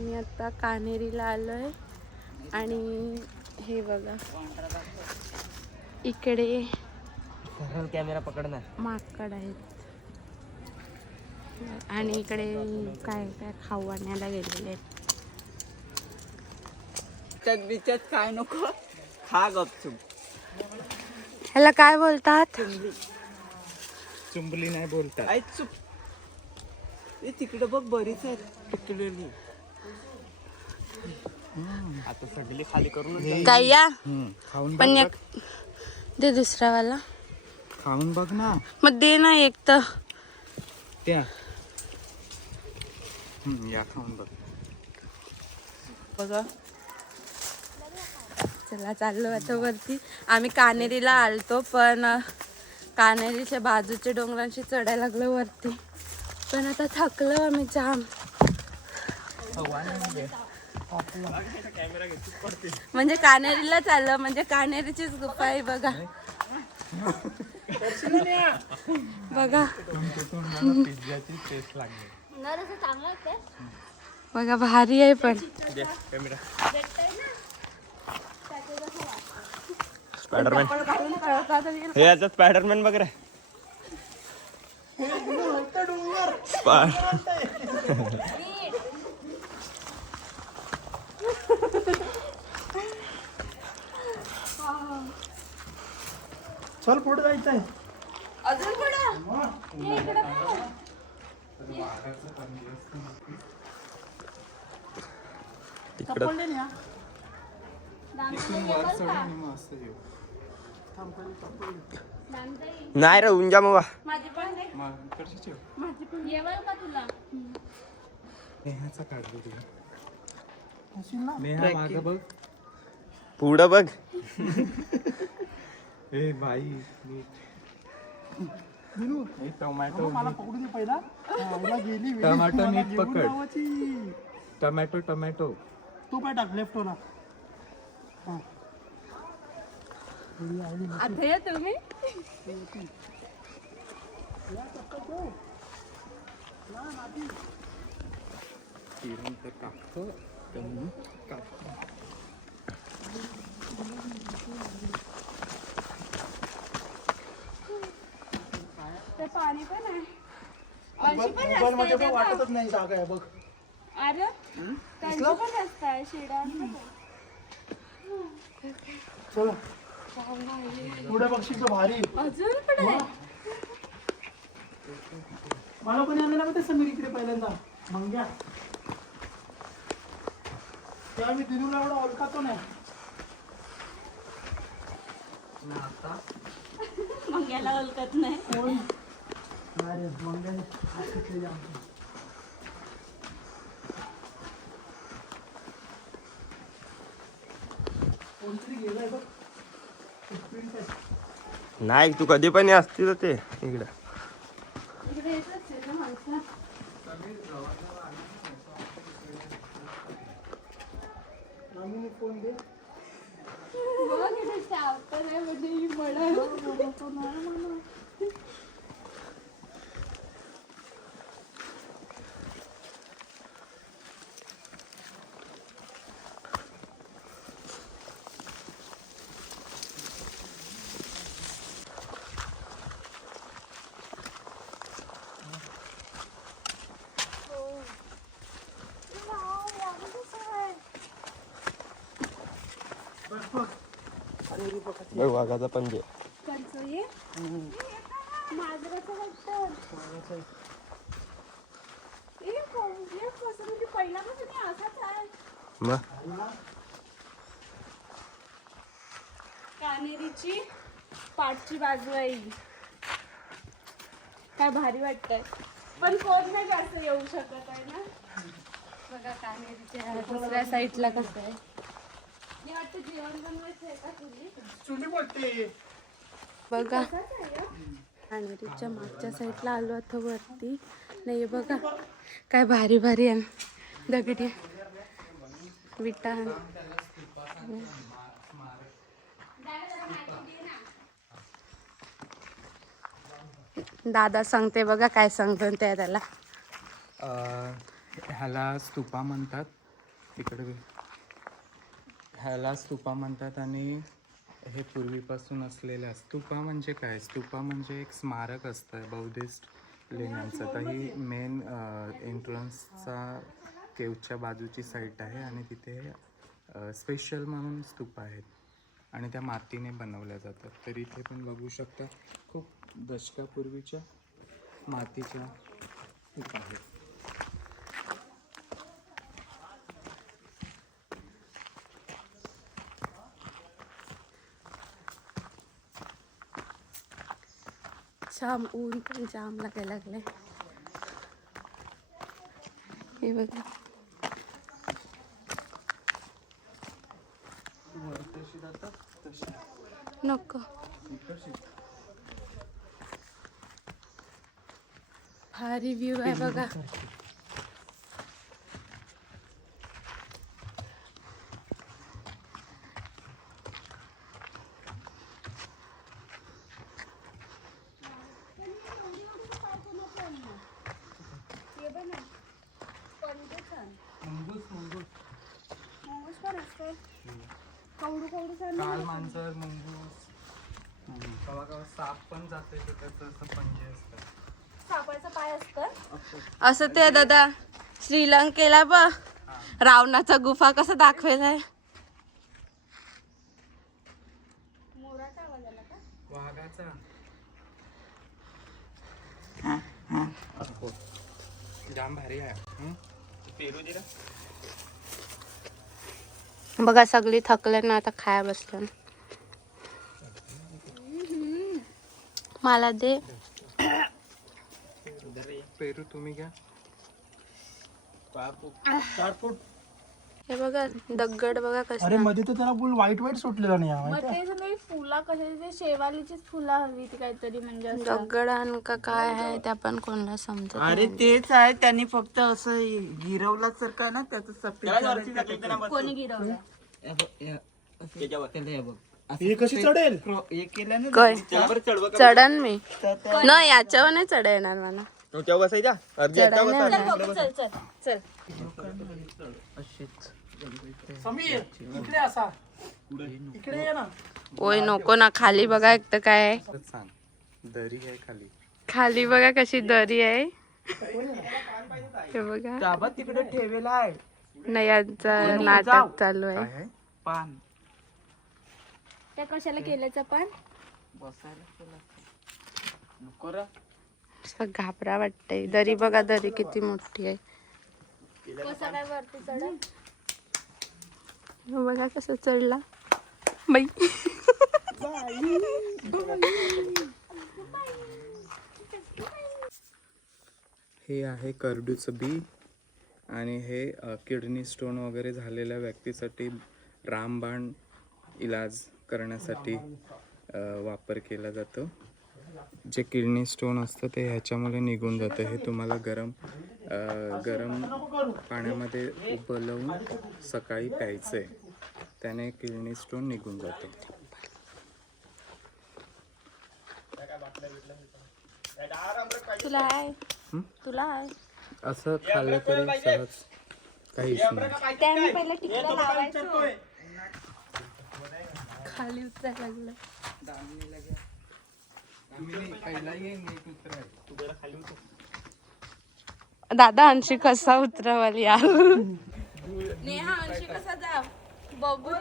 आम्ही आता कान्हेरीला आलोय आणि हे बघा इकडे कॅमेरा पकडणार माकड आहेत आणि इकडे काय काय खाऊ आणायला गेलेले आहेत. बिचात काय नको खा गपचूप. ह्याला काय बोलतात? चुंबली नाही बोलतात. आई चुप. तिकडे बघ बरीच आहेत पिकलेली. आता सगळी खाली करून काय या खाऊन पण बघ. एक दे दुसरावाला. खाऊन बघ ना मग दे ना एक तर. त्या या खाऊन बघ. बघा चला चाललो आता वरती. आम्ही कान्हेरीला आलतो पण कान्हेरीच्या बाजूच्या डोंगरांशी चढायला लागलो वरती, पण आता थकलो आम्ही जाम. म्हणजे कान्हेरीला चाललो म्हणजे कान्हेरीचीच गुफा आहे बघा. बघा पिझ्झाची टेस्ट लागली. बघा भारी आहे पण. स्पायडरमॅन हे याचा स्पायडरमॅन बघ रे. चल पुढे जायचंय. अजून पुढे नाही रे उंजा मग माझी पण दे. माझी पण येवल का तुला? नेहाचा काढलो तुला. नेहा मागं बघ. पुढं बघ. ए बाई टोमॅटो मला पकडू दे पहिला. टोमॅटो नीट पकड. टोमॅटो टोमॅटो तू काय टाक लेफ्ट होला. आता या तुम्ही. ते पाणी पण आहे. मोबाईल मध्ये पण वाटतच नाही जागा आहे बघ. अरे त्यांची पण रस्ता आहे शिडा. चला पुढे बघशील तर भारी. अजून पुढे मला कोणी आलं ना ते समीर इकडे पहिल्यांदा मंग्या. तेव्हा मी दिनूला एवढा ओळखातो नाही. मंग्याला ओळखत नाही. कोण नाही रे मंग्याने हात घेतलेले आमचे. कोणतरी गेलाय बघ. नाही तू कधी पण असती तर ते इकडं. इकडे येत असेल ना माणसं. फोन दे. बघ इथे चावतं नाही म्हणजे ही म्हणा. बघ वाघाचा पंजे. मग कान्हेरीची पाठची बाजू आहे ही. काय भारी वाटतंय पण कोण नाही जास्त येऊ शकत आहे ना. बघा कान्हेरीच्या दुसऱ्या साईडला कसं आहे. मी वाटतं जेवण बनवायचं आहे का तुझी? चुली बोलते. बघा कान्हेरीच्या मागच्या साईडला आलो आता वरती. नाही बघा काय भारी भारी आहे दगडी विटा. दादा सांगते बघा काय सांगतो त्या त्याला. ह्याला स्तूपा म्हणतात. इकडे ह्याला स्तूपा म्हणतात आणि हे पूर्वीपासून असलेल्या स्तूपा म्हणजे काय? स्तूपा म्हणजे एक स्मारक असतं बुद्धिस्ट लेण्यांचं. तर ही मेन एंट्रन्सचा केवच्या बाजूची साईट आहे आणि तिथे स्पेशल म्हणून स्तूपा आहेत आणि त्या मातीने बनवल्या जातात. तर इथे पण बघू शकता खूप दशकापूर्वीच्या मातीच्या स्तूपा आहेत. जाम ऊन पण जाम लागायला लागलंय. हे बघा नको भारी व्ह्यू आहे बघा. काल मांजर, मुंगूस, कवा कवा साप पण जाते त्याचं असं पंजे असतात. सापाचा पाय असतं असं. ते दादा श्रीलंकेला बघ रावणाचा गुफा कसा दाखवेलाय. मोराचा आवाज आला का? वाघाचा जाम भारी आहे. पेरू दिला बघा सगळी थकले ना आता खाया बसलं. मला दे पेरू तुम्ही घ्या. हे बघा दगड बघा कसं. अरे मध्ये तर त्याला फुल व्हाईट व्हाईट सुटलेला नाही हा, मग माहिती ते सगळी फुला कशाची ते शेवालीचीच फुला हवी ती काहीतरी म्हणजे दगड आणि का काय आहे त्या पण कोणाला समजत अरे तेच आहे, त्यांनी फक्त असं गिरवला सारखं ना त्याचं सफेद. कोणी गिरवलं हे कशी चढेल. हे केलं काय ना चढन मी नाही याच्यावर नाही चढ येणार मला. बसायचा चल समीर इकडे असा इकडे ये ना. ओय नको ना. खाली बघा एक तर काय आहे. सांग. दरी आहे खाली. खाली बघा कशी दरी आहे. हे बघा दाबा तिकडे ठेवलेला आहे. नाही यांचं नाटक चालू आहे. काय आहे? पान त्या कशाला केल्याचं पण बसायला नको रा. असं घाबरा वाटतंय. दरी बघा दरी किती मोठी आहे. कसं काय वरती चढ बघा कसं चढला बाई. हे आहे करडूचं बी आणि हे किडनी स्टोन वगैरे झालेल्या व्यक्तीसाठी रामबाण इलाज करण्यासाठी वापर केला जातो. जे किडनी स्टोन असतं ते ह्याच्यामुळे निघून जातं. हे तुम्हाला गरम पाण्यामध्ये उबलवून सकाळी प्यायचं आहे. त्याने किडनी स्टोन निघून जातो. तुला आहे तुला आहे असं खाल्लं तरी सहज काहीच नाही. त्याने पहिले टिकला लावायचो. खाली उतरायला लागलं. दादा अंशी कसा उतरावाल यार. नेहा अंशी कसा जा बघू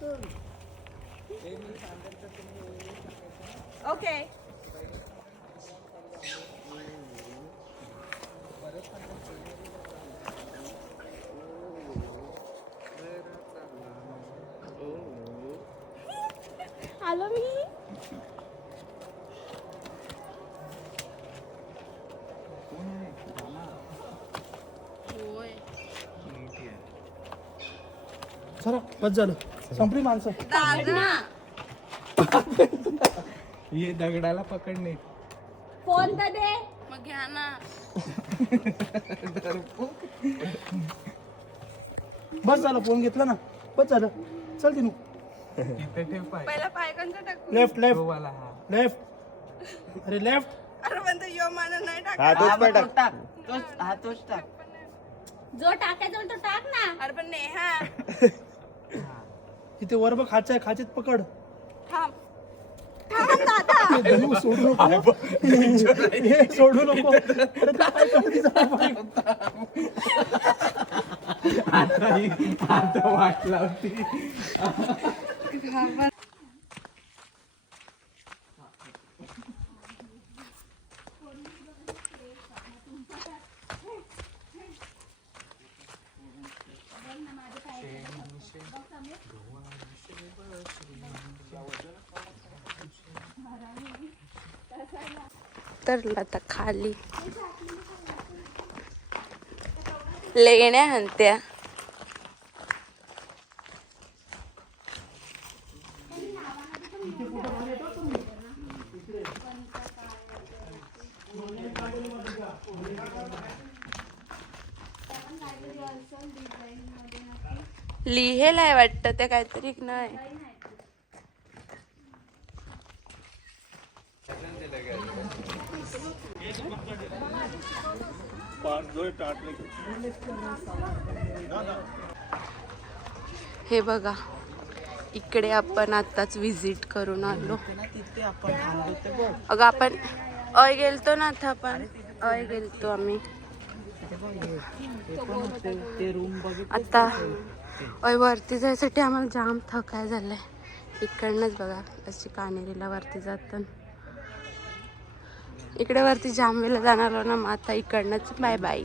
तर. ओके आलो मी. चला बस झालं. संपली माणसं. ये दगडाला पकडणे. फोन तर दे मग घ्या ना. बस झालं. फोन घेतला ना. बस झालं. चल तिनू. इथे ठेव पाय. पहिला पायकांचा टाकू. लेफ्ट लेफ्ट तो वाला हा. लेफ्ट. अरे लेफ्ट. अरे पण तो यो माना नाही टाक. हातोच टाक. हातोच टाक. जो टाकायचा तो टाक ना. अरे पण नेहा इथे वर बघ खाचा आहे, खाचेत पकड. थांब. धनु सोडू नको. हे सोडू नको. अरे तू काय करते जरा? आता वाट लावती. तर आता खाली लेण्या हनत्या. लिहेलाय वाटतं ते काहीतरी नाही. हे बघा इकडे आपण आताच विजिट करून आलो. तिथे आपण थांबलो ते बघ. अगं आपण गेलतो ना आता आपण गेलतो आम्ही ते रूम बघितलं. आता वरती जायसाठी आम्हाला जाम थकाय झालंय. इकडनंच बघा अशी कानेरीला वरती जातात. इकडे वरती जामवेला जाणार ना मग आता इकडनंच बाय बाय.